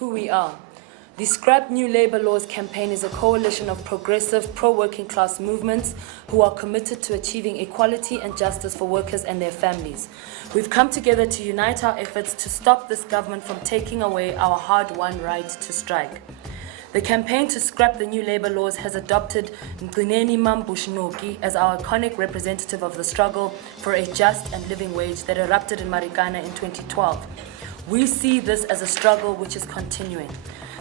Who we are. The Scrap New Labour Laws campaign is a coalition of progressive, pro-working class movements who are committed to achieving equality and justice for workers and their families. We've come together to unite our efforts to stop this government from taking away our hard-won right to strike. The campaign to scrap the new labour laws has adopted Ngcineni Mambushnoki as our iconic representative of the struggle for a just and living wage that erupted in Marikana in 2012. We see this as a struggle which is continuing.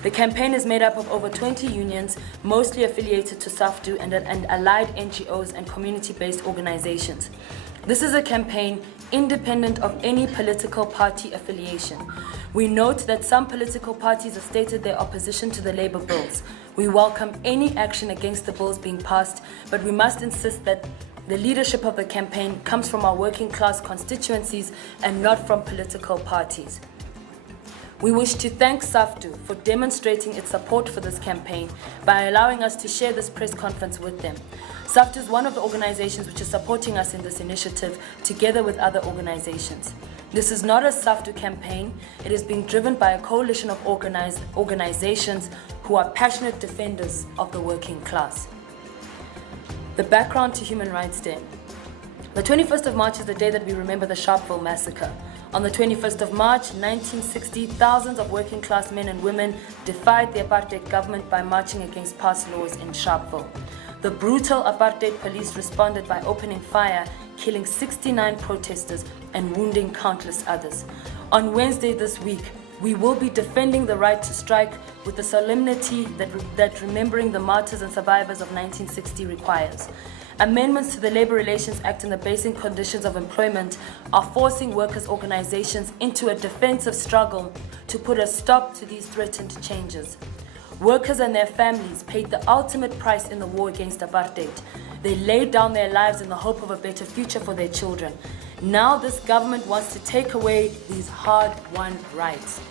The campaign is made up of over 20 unions, mostly affiliated to SAFTU and allied NGOs and community-based organizations. This is a campaign independent of any political party affiliation. We note that some political parties have stated their opposition to the labour bills. We welcome any action against the bills being passed, but we must insist that the leadership of the campaign comes from our working class constituencies and not from political parties. We wish to thank SAFTU for demonstrating its support for this campaign by allowing us to share this press conference with them. SAFTU is one of the organizations which is supporting us in this initiative together with other organizations. This is not a SAFTU campaign. It is being driven by a coalition of organizations who are passionate defenders of the working class. The background to Human Rights Day. The 21st of March is the day that we remember the Sharpeville massacre. On the 21st of March, 1960, thousands of working class men and women defied the apartheid government by marching against past laws in Sharpeville. The brutal apartheid police responded by opening fire, killing 69 protesters and wounding countless others. On Wednesday this week, we will be defending the right to strike with the solemnity that remembering the martyrs and survivors of 1960 requires. Amendments to the Labour Relations Act and the Basic Conditions of Employment are forcing workers' organizations into a defensive struggle to put a stop to these threatened changes. Workers and their families paid the ultimate price in the war against apartheid. They laid down their lives in the hope of a better future for their children. Now this government wants to take away these hard-won rights.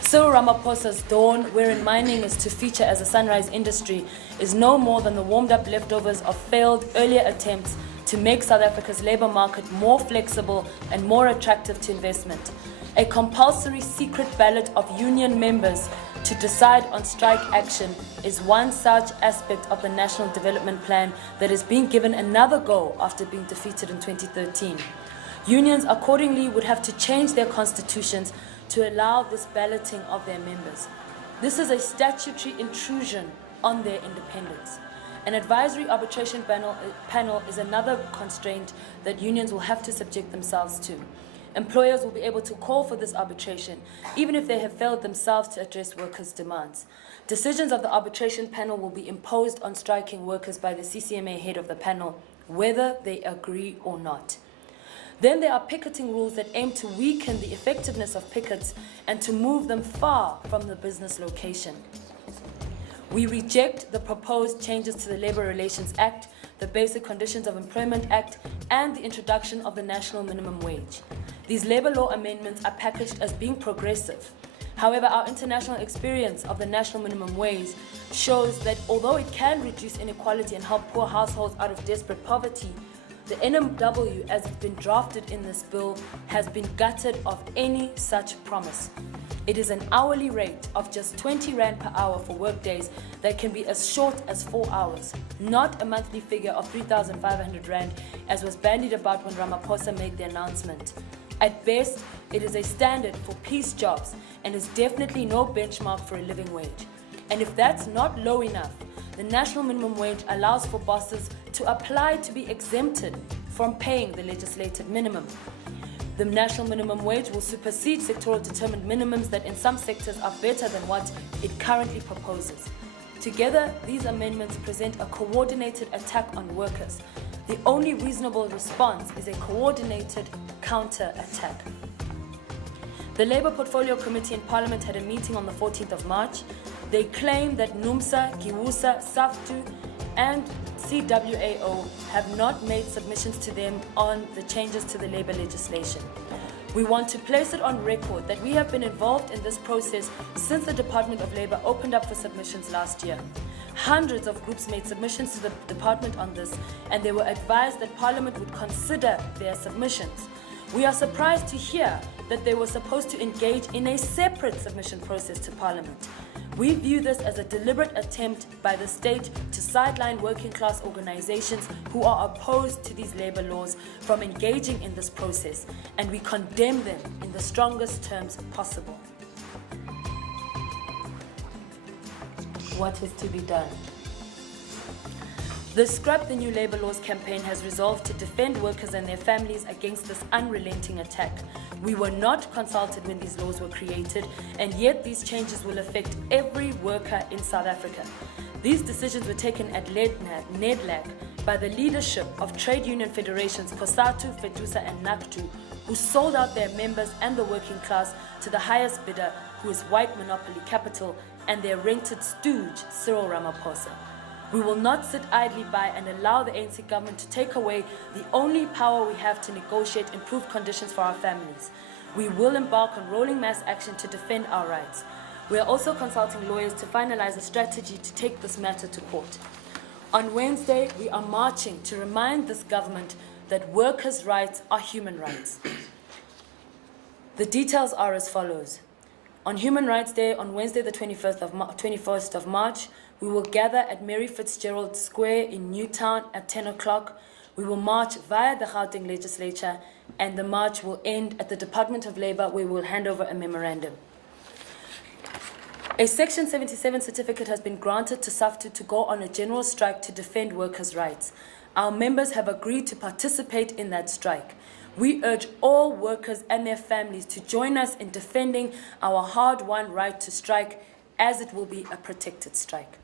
Cyril Ramaphosa's dawn, wherein mining is to feature as a sunrise industry, is no more than the warmed-up leftovers of failed earlier attempts to make South Africa's labour market more flexible and more attractive to investment. A compulsory secret ballot of union members to decide on strike action is one such aspect of the National Development Plan that is being given another go after being defeated in 2013. Unions accordingly would have to change their constitutions to allow this balloting of their members. This is a statutory intrusion on their independence. An advisory arbitration panel is another constraint that unions will have to subject themselves to. Employers will be able to call for this arbitration, even if they have failed themselves to address workers' demands. Decisions of the arbitration panel will be imposed on striking workers by the CCMA head of the panel, whether they agree or not. Then there are picketing rules that aim to weaken the effectiveness of pickets and to move them far from the business location. We reject the proposed changes to the Labour Relations Act, the Basic Conditions of Employment Act, and the introduction of the national minimum wage. These labour law amendments are packaged as being progressive. However, our international experience of the national minimum wage shows that although it can reduce inequality and help poor households out of desperate poverty, the NMW, as it's been drafted in this bill, has been gutted of any such promise. It is an hourly rate of just 20 Rand per hour for workdays that can be as short as 4 hours, not a monthly figure of 3,500 Rand as was bandied about when Ramaphosa made the announcement. At best, it is a standard for peace jobs and is definitely no benchmark for a living wage. And if that's not low enough, the national minimum wage allows for bosses to apply to be exempted from paying the legislated minimum. The national minimum wage will supersede sectoral determined minimums that in some sectors are better than what it currently proposes. Together, these amendments present a coordinated attack on workers. The only reasonable response is a coordinated counter-attack. The Labour Portfolio Committee in Parliament had a meeting on the 14th of March. They claim that NUMSA, GIWUSA, SAFTU and CWAO have not made submissions to them on the changes to the labour legislation. We want to place it on record that we have been involved in this process since the Department of Labour opened up for submissions last year. Hundreds of groups made submissions to the department on this, and they were advised that Parliament would consider their submissions. We are surprised to hear that they were supposed to engage in a separate submission process to Parliament. We view this as a deliberate attempt by the state to sideline working class organizations who are opposed to these labor laws from engaging in this process, and we condemn them in the strongest terms possible. What is to be done? The Scrap the New Labour Laws campaign has resolved to defend workers and their families against this unrelenting attack. We were not consulted when these laws were created, and yet these changes will affect every worker in South Africa. These decisions were taken at NEDLAC by the leadership of trade union federations COSATU, FEDUSA and NACTU, who sold out their members and the working class to the highest bidder, who is white monopoly capital, and their rented stooge, Cyril Ramaphosa. We will not sit idly by and allow the ANC government to take away the only power we have to negotiate improved conditions for our families. We will embark on rolling mass action to defend our rights. We are also consulting lawyers to finalize a strategy to take this matter to court. On Wednesday, we are marching to remind this government that workers' rights are human rights. The details are as follows. On Human Rights Day, on Wednesday the 21st of March, we will gather at Mary Fitzgerald Square in Newtown at 10 o'clock. We will march via the Gauteng legislature, and the march will end at the Department of Labour, where we will hand over a memorandum. A Section 77 certificate has been granted to SAFTU to go on a general strike to defend workers' rights. Our members have agreed to participate in that strike. We urge all workers and their families to join us in defending our hard-won right to strike, as it will be a protected strike.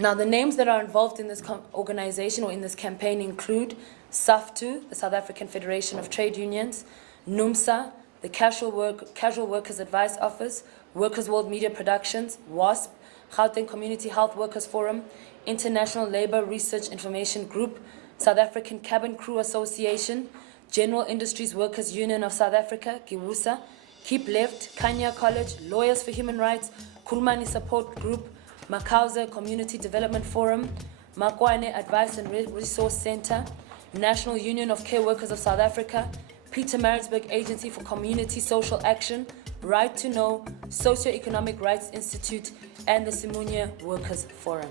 Now, the names that are involved in this organization or in this campaign include SAFTU, the South African Federation of Trade Unions, NUMSA, the Casual Workers Advice Office, Workers World Media Productions, WASP, Gauteng Community Health Workers Forum, International Labour Research Information Group, South African Cabin Crew Association, General Industries Workers Union of South Africa, GIWUSA, Keep Left, Kanya College, Lawyers for Human Rights, Kulmani Support Group, Makauza Community Development Forum, Makwane Advice and Resource Center, National Union of Care Workers of South Africa, Peter Maritzburg Agency for Community Social Action, Right to Know, Socio-Economic Rights Institute, and the Simunya Workers Forum.